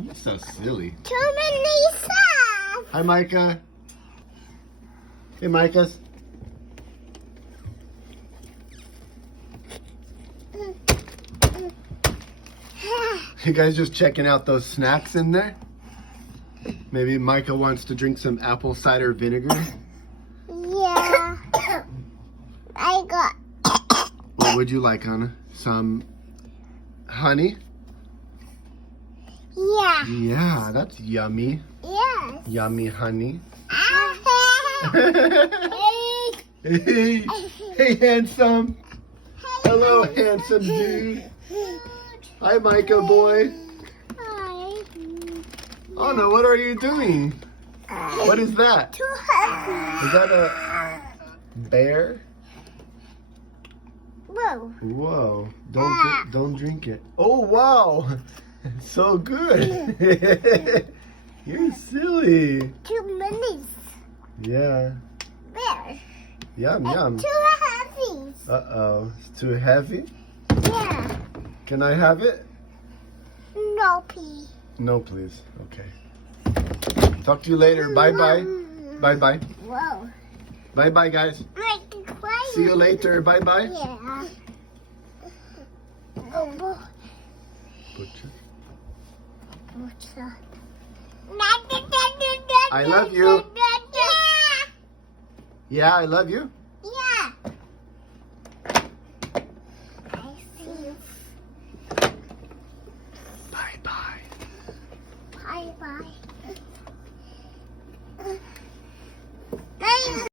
You're so silly. Too many stuff. Hi, Micah. Hey, Micah. You guys just checking out those snacks in there? Maybe Micah wants to drink some apple cider vinegar. Yeah. I got. What would you like, Anna? Some honey? Yeah. Yeah, that's yummy. Yes. Yummy honey. Hey. Hey, hey, handsome. Hello, handsome dude. Hi, Micah boy. Hi. Anna, what are you doing? What is that? Too heavy. Is that a bear? Whoa. Whoa! Don't drink it. Oh wow! It's so good. You're silly. Too many. Yeah. There. Yum yum. Too heavy. Uh-oh. It's too heavy? Yeah. Can I have it? No pee. No, please. Okay. Talk to you later. Bye-bye. Bye-bye. Whoa. Bye-bye, guys. Like crying. See you later. Bye-bye. Yeah. Oh, boy. I love you. Yeah, I love you.